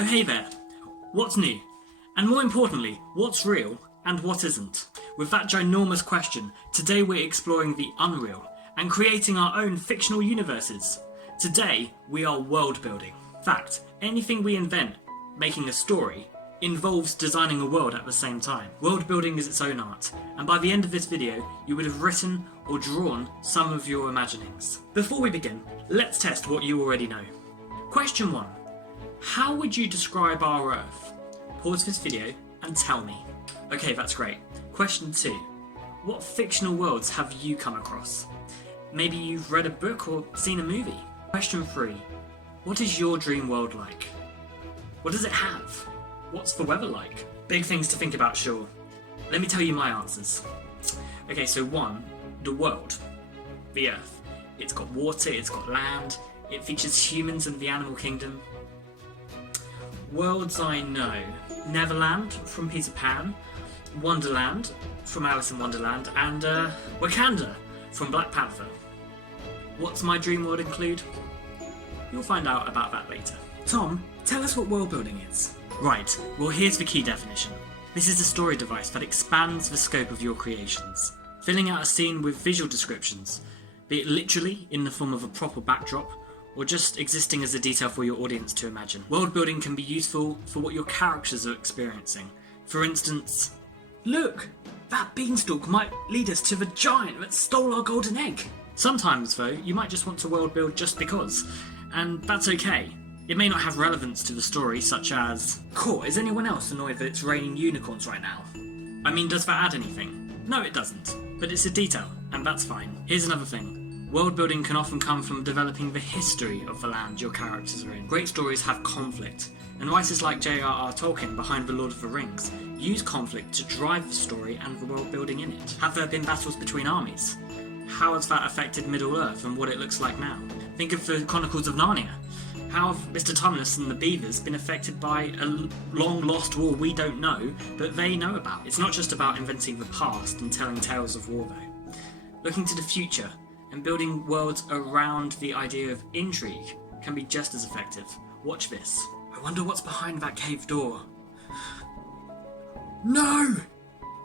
Oh hey there, what's new? And more importantly, what's real and what isn't? With that ginormous question, today we're exploring the unreal and creating our own fictional universes. Today, we are world building. In fact, anything we invent, making a story, involves designing a world at the same time. World building is its own art, and by the end of this video, you would have written or drawn some of your imaginings. Before we begin, let's test what you already know. Question 1. How would you describe our Earth? Pause this video and tell me. Okay, that's great. Question 2. What fictional worlds have you come across? Maybe you've read a book or seen a movie. Question 3. What is your dream world like? What does it have? What's the weather like? Big things to think about, sure. Let me tell you my answers. Okay, so 1. The world. The Earth. It's got water, it's got land, it features humans and the animal kingdom. Worlds I know. Neverland from Peter Pan, Wonderland from Alice in Wonderland, and Wakanda from Black Panther. What's my dream world include? You'll find out about that later. Tom, tell us what world building is. Right, well here's the key definition. This is a story device that expands the scope of your creations, filling out a scene with visual descriptions, be it literally in the form of a proper backdrop, or just existing as a detail for your audience to imagine. World building can be useful for what your characters are experiencing. For instance, look! That beanstalk might lead us to the giant that stole our golden egg! Sometimes though, you might just want to world build just because, and that's okay. It may not have relevance to the story, such as, cool, is anyone else annoyed that it's raining unicorns right now? I mean, does that add anything? No, it doesn't, but it's a detail, and that's fine. Here's another thing. World building can often come from developing the history of the land your characters are in. Great stories have conflict, and writers like J.R.R. Tolkien behind The Lord of the Rings use conflict to drive the story and the world building in it. Have there been battles between armies? How has that affected Middle-earth and what it looks like now? Think of the Chronicles of Narnia. How have Mr. Tumnus and the Beavers been affected by a long-lost war we don't know, but they know about? It's not just about inventing the past and telling tales of war, though. Looking to the future and building worlds around the idea of intrigue can be just as effective. Watch this. I wonder what's behind that cave door. No!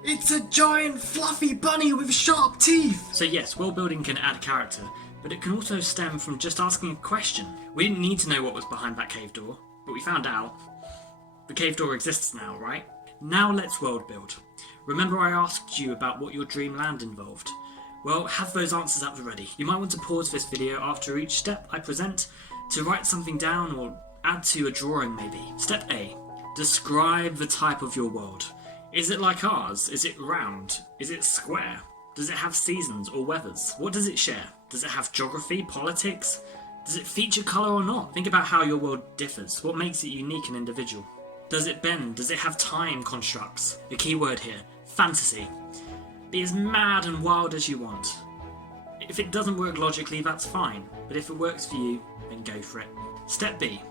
It's a giant fluffy bunny with sharp teeth! So yes, world building can add character, but it can also stem from just asking a question. We didn't need to know what was behind that cave door, but we found out. The cave door exists now, right? Now let's world build. Remember I asked you about what your dream land involved? Well, have those answers at the ready. You might want to pause this video after each step I present to write something down or add to a drawing maybe. Step A. Describe the type of your world. Is it like ours? Is it round? Is it square? Does it have seasons or weathers? What does it share? Does it have geography, politics? Does it feature colour or not? Think about how your world differs. What makes it unique and individual? Does it bend? Does it have time constructs? The key word here, fantasy. Be as mad and wild as you want. If it doesn't work logically, that's fine, but if it works for you, then go for it. Step B.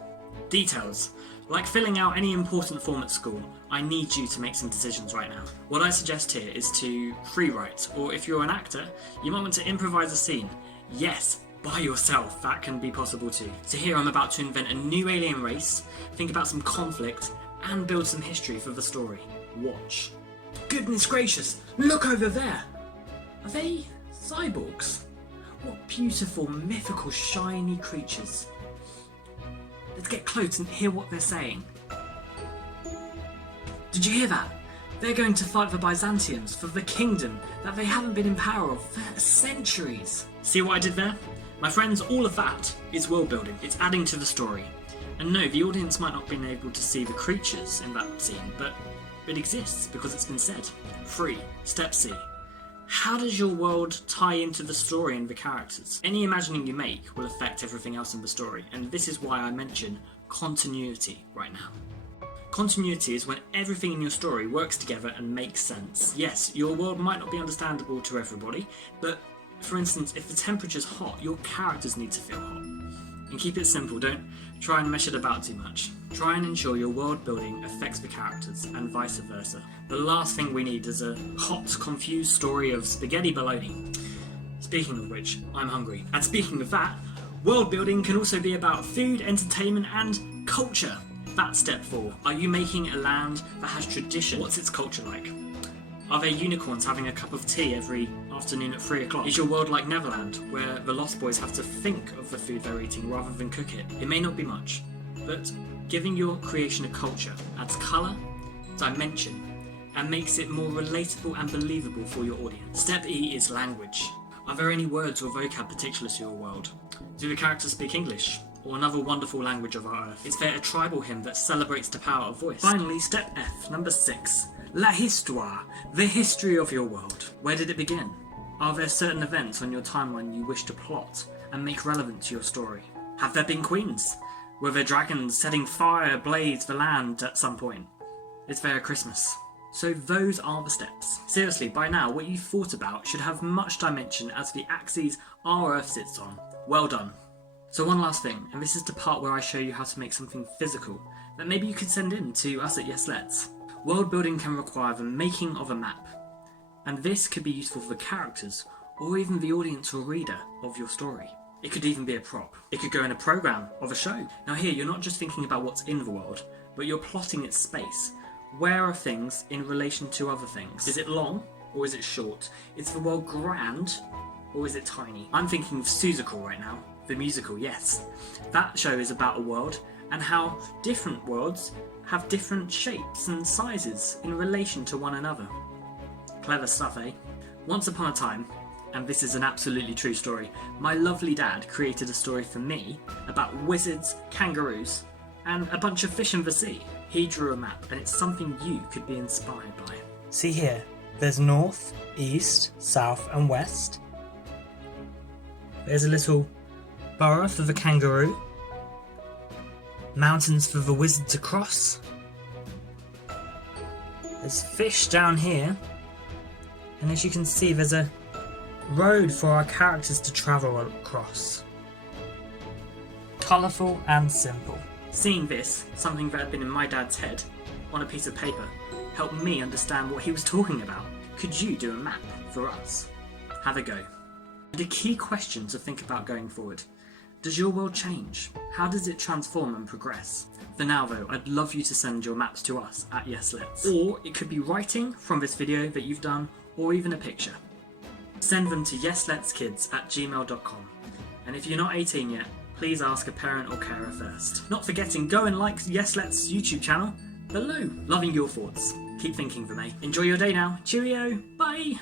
Details. Like filling out any important form at school, I need you to make some decisions right now. What I suggest here is to free write, or if you're an actor, you might want to improvise a scene. Yes, by yourself, that can be possible too. So here I'm about to invent a new alien race, think about some conflict, and build some history for the story. Watch. Goodness gracious, look over there! Are they ZYBORGS? What beautiful, mythical, shiny creatures. Let's get close and hear what they're saying. Did you hear that? They're going to fight the Byzantians for the kingdom that they haven't been in power of for centuries. See what I did there? My friends, all of that is world building. It's adding to the story. And no, the audience might not have been able to see the creatures in that scene, but it exists because it's been said. 3. Step C. How does your world tie into the story and the characters? Any imagining you make will affect everything else in the story, and this is why I mention continuity right now. Continuity is when everything in your story works together and makes sense. Yes, your world might not be understandable to everybody, but for instance, if the temperature's hot, your characters need to feel hot. And keep it simple, don't try and mesh it about too much. Try and ensure your world building affects the characters, and vice versa. The last thing we need is a hot, confused story of spaghetti bologna. Speaking of which, I'm hungry. And speaking of that, world building can also be about food, entertainment, and culture. That's step 4. Are you making a land that has tradition? What's its culture like? Are there unicorns having a cup of tea every afternoon at 3 o'clock? Is your world like Neverland, where the Lost Boys have to think of the food they're eating rather than cook it? It may not be much, but giving your creation a culture adds colour, dimension, and makes it more relatable and believable for your audience. Step E is language. Are there any words or vocab particular to your world? Do the characters speak English, or another wonderful language of our earth? Is there a tribal hymn that celebrates the power of voice? Finally, step F, number 6. La histoire, the history of your world. Where did it begin? Are there certain events on your timeline you wish to plot and make relevant to your story? Have there been queens? Were there dragons setting fire ablaze the land at some point? Is there a Christmas? So those are the steps. Seriously, by now what you've thought about should have much dimension as the axes our Earth sits on. Well done. So one last thing, and this is the part where I show you how to make something physical that maybe you could send in to us at Yes Let's. World building can require the making of a map, and this could be useful for the characters or even the audience or reader of your story. It could even be a prop. It could go in a program of a show. Now here, you're not just thinking about what's in the world, but you're plotting its space. Where are things in relation to other things? Is it long or is it short? Is the world grand or is it tiny? I'm thinking of Seussical right now. The musical, yes. That show is about a world and how different worlds have different shapes and sizes in relation to one another. Clever stuff, eh? Once upon a time, and this is an absolutely true story, my lovely dad created a story for me about wizards, kangaroos, and a bunch of fish in the sea. He drew a map, and it's something you could be inspired by. See here, there's north, east, south and west. There's a little borough for the kangaroo. Mountains for the wizard to cross. There's fish down here. And as you can see, there's a road for our characters to travel across. Colourful and simple. Seeing this, something that had been in my dad's head, on a piece of paper, helped me understand what he was talking about. Could you do a map for us? Have a go. And a key question to think about going forward. Does your world change? How does it transform and progress? For now though, I'd love you to send your maps to us at Yes Let's. Or it could be writing from this video that you've done, or even a picture. Send them to yesletskids@gmail.com. And if you're not 18 yet, please ask a parent or carer first. Not forgetting, go and like Yes Let's YouTube channel below. Loving your thoughts. Keep thinking for me. Enjoy your day now. Cheerio. Bye.